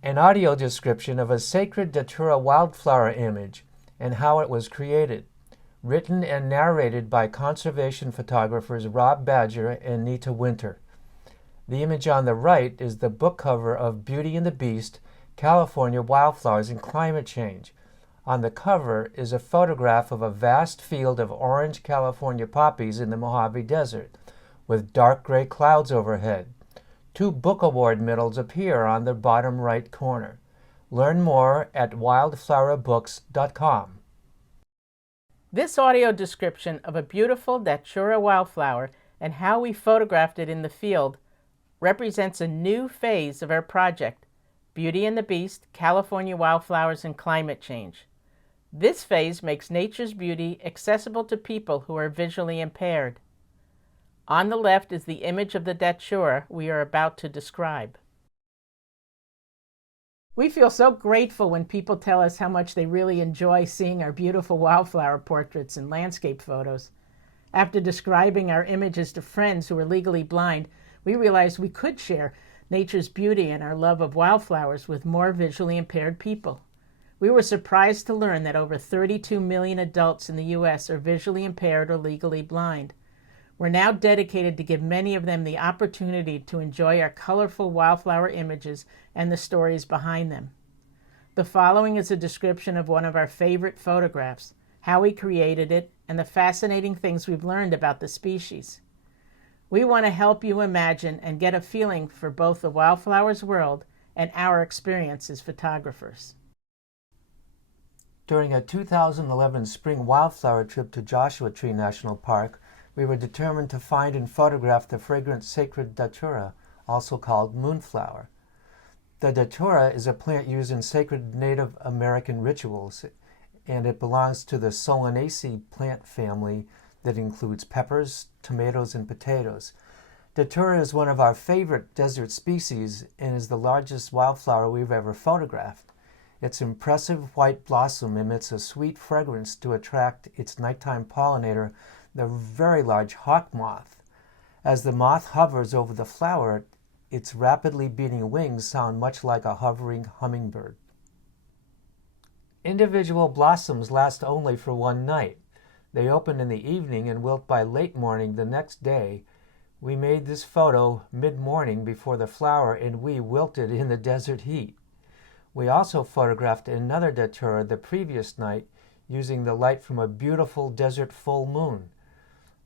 An audio description of a sacred Datura wildflower image and how it was created, written and narrated by conservation photographers Rob Badger and Nita. The image on the right is the book cover of Beauty and the Beast, California Wildflowers and Climate Change. On the cover is a photograph of a vast field of orange California poppies in the Mojave Desert, with dark gray clouds overhead. 2 book award medals appear on the bottom right corner. Learn more at wildflowerbooks.com. This audio description of a beautiful Datura wildflower and how we photographed it in the field represents a new phase of our project, Beauty and the Beast, California Wildflowers and Climate Change. This phase makes nature's beauty accessible to people who are visually impaired. On the left is the image of the Datura we are about to describe. We feel so grateful when people tell us how much they really enjoy seeing our beautiful wildflower portraits and landscape photos. After describing our images to friends who are legally blind, we realized we could share nature's beauty and our love of wildflowers with more visually impaired people. We were surprised to learn that over 32 million adults in the U.S. are visually impaired or legally blind. We're now dedicated to give many of them the opportunity to enjoy our colorful wildflower images and the stories behind them. The following is a description of one of our favorite photographs, how we created it, and the fascinating things we've learned about the species. We want to help you imagine and get a feeling for both the wildflowers world and our experience as photographers. During a 2011 spring wildflower trip to Joshua Tree National Park, we were determined to find and photograph the fragrant sacred Datura, also called moonflower. The Datura is a plant used in sacred Native American rituals, and it belongs to the Solanaceae plant family that includes peppers, tomatoes, and potatoes. Datura is one of our favorite desert species and is the largest wildflower we've ever photographed. Its impressive white blossom emits a sweet fragrance to attract its nighttime pollinator, the very large hawk moth. As the moth hovers over the flower, its rapidly beating wings sound much like a hovering hummingbird. Individual blossoms last only for one night. They open in the evening and wilt by late morning the next day. We made this photo mid-morning before the flower and we wilted in the desert heat. We also photographed another Datura the previous night using the light from a beautiful desert full moon.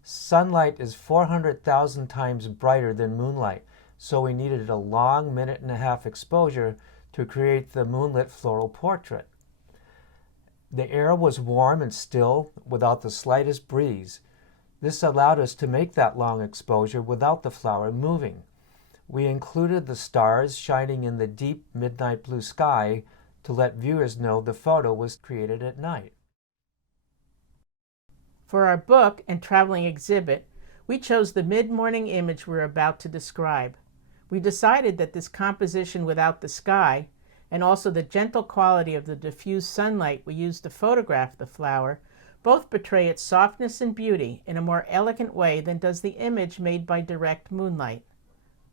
Sunlight is 400,000 times brighter than moonlight, so we needed a long 1.5-minute exposure to create the moonlit floral portrait. The air was warm and still without the slightest breeze. This allowed us to make that long exposure without the flower moving. We included the stars shining in the deep midnight blue sky to let viewers know the photo was created at night. For our book and traveling exhibit, we chose the mid-morning image we're about to describe. We decided that this composition without the sky, and also the gentle quality of the diffused sunlight we used to photograph the flower, both portray its softness and beauty in a more elegant way than does the image made by direct moonlight.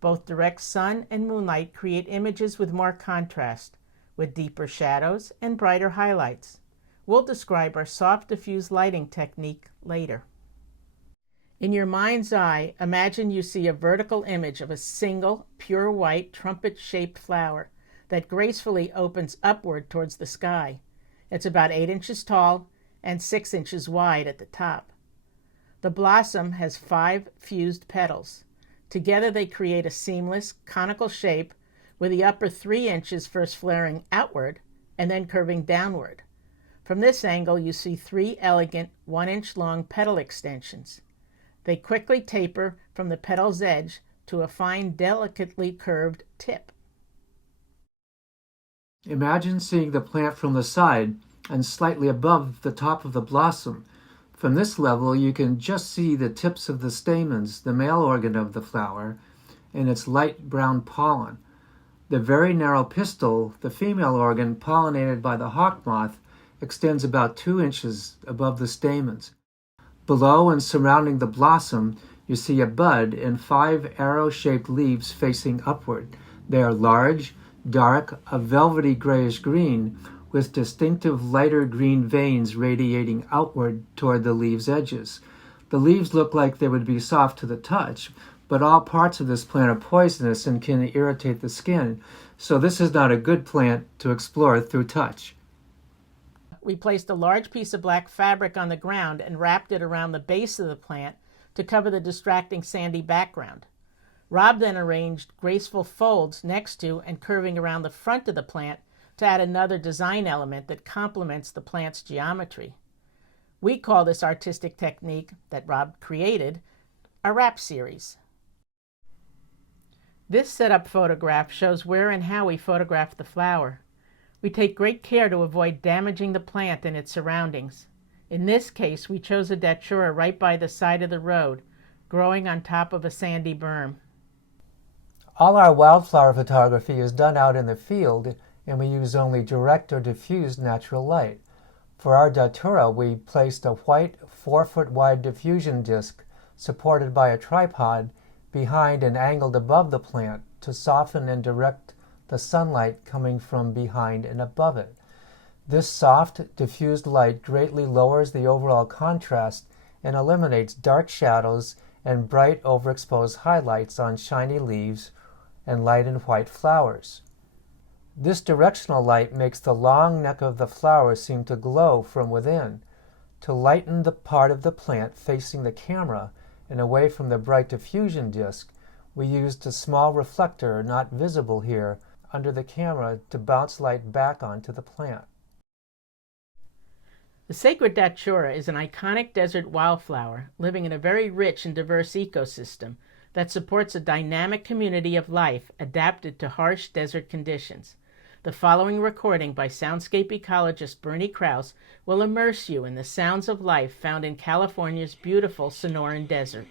Both direct sun and moonlight create images with more contrast, with deeper shadows and brighter highlights. We'll describe our soft diffuse lighting technique later. In your mind's eye, imagine you see a vertical image of a single, pure white, trumpet-shaped flower that gracefully opens upward towards the sky. It's about 8 inches tall and 6 inches wide at the top. The blossom has 5 fused petals. Together they create a seamless, conical shape with the upper 3 inches first flaring outward and then curving downward. From this angle, you see 3 elegant 1-inch long petal extensions. They quickly taper from the petal's edge to a fine, delicately curved tip. Imagine seeing the plant from the side and slightly above the top of the blossom. From this level, you can just see the tips of the stamens, the male organ of the flower, and its light brown pollen. The very narrow pistil, the female organ pollinated by the hawk moth, extends about 2 inches above the stamens. Below and surrounding the blossom, you see a bud and 5 arrow-shaped leaves facing upward. They are large, dark, a velvety grayish green with distinctive lighter green veins radiating outward toward the leaves' edges. The leaves look like they would be soft to the touch, but all parts of this plant are poisonous and can irritate the skin, so this is not a good plant to explore through touch. We placed a large piece of black fabric on the ground and wrapped it around the base of the plant to cover the distracting sandy background. Rob then arranged graceful folds next to and curving around the front of the plant to add another design element that complements the plant's geometry. We call this artistic technique that Rob created a wrap series. This setup photograph shows where and how we photograph the flower. We take great care to avoid damaging the plant and its surroundings. In this case, we chose a Datura right by the side of the road, growing on top of a sandy berm. All our wildflower photography is done out in the field, and we use only direct or diffused natural light. For our Datura, we placed a white 4-foot wide diffusion disc supported by a tripod behind and angled above the plant to soften and direct the sunlight coming from behind and above it. This soft, diffused light greatly lowers the overall contrast and eliminates dark shadows and bright, overexposed highlights on shiny leaves and light and white flowers. This directional light makes the long neck of the flower seem to glow from within. To lighten the part of the plant facing the camera and away from the bright diffusion disc, we used a small reflector, not visible here, under the camera to bounce light back onto the plant. The sacred Datura is an iconic desert wildflower living in a very rich and diverse ecosystem that supports a dynamic community of life adapted to harsh desert conditions. The following recording by soundscape ecologist Bernie Krause will immerse you in the sounds of life found in California's beautiful Sonoran Desert.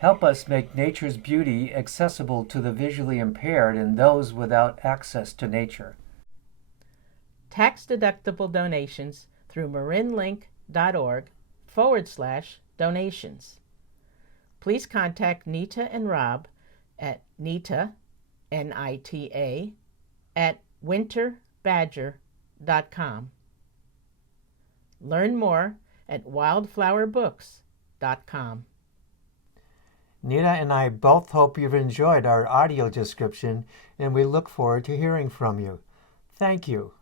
Help us make nature's beauty accessible to the visually impaired and those without access to nature. Tax-deductible donations through marinlink.org/donations. Please contact Nita and Rob at Nita, Nita, at winterbadger.com. Learn more at wildflowerbooks.com. Nita and I both hope you've enjoyed our audio description, and we look forward to hearing from you. Thank you.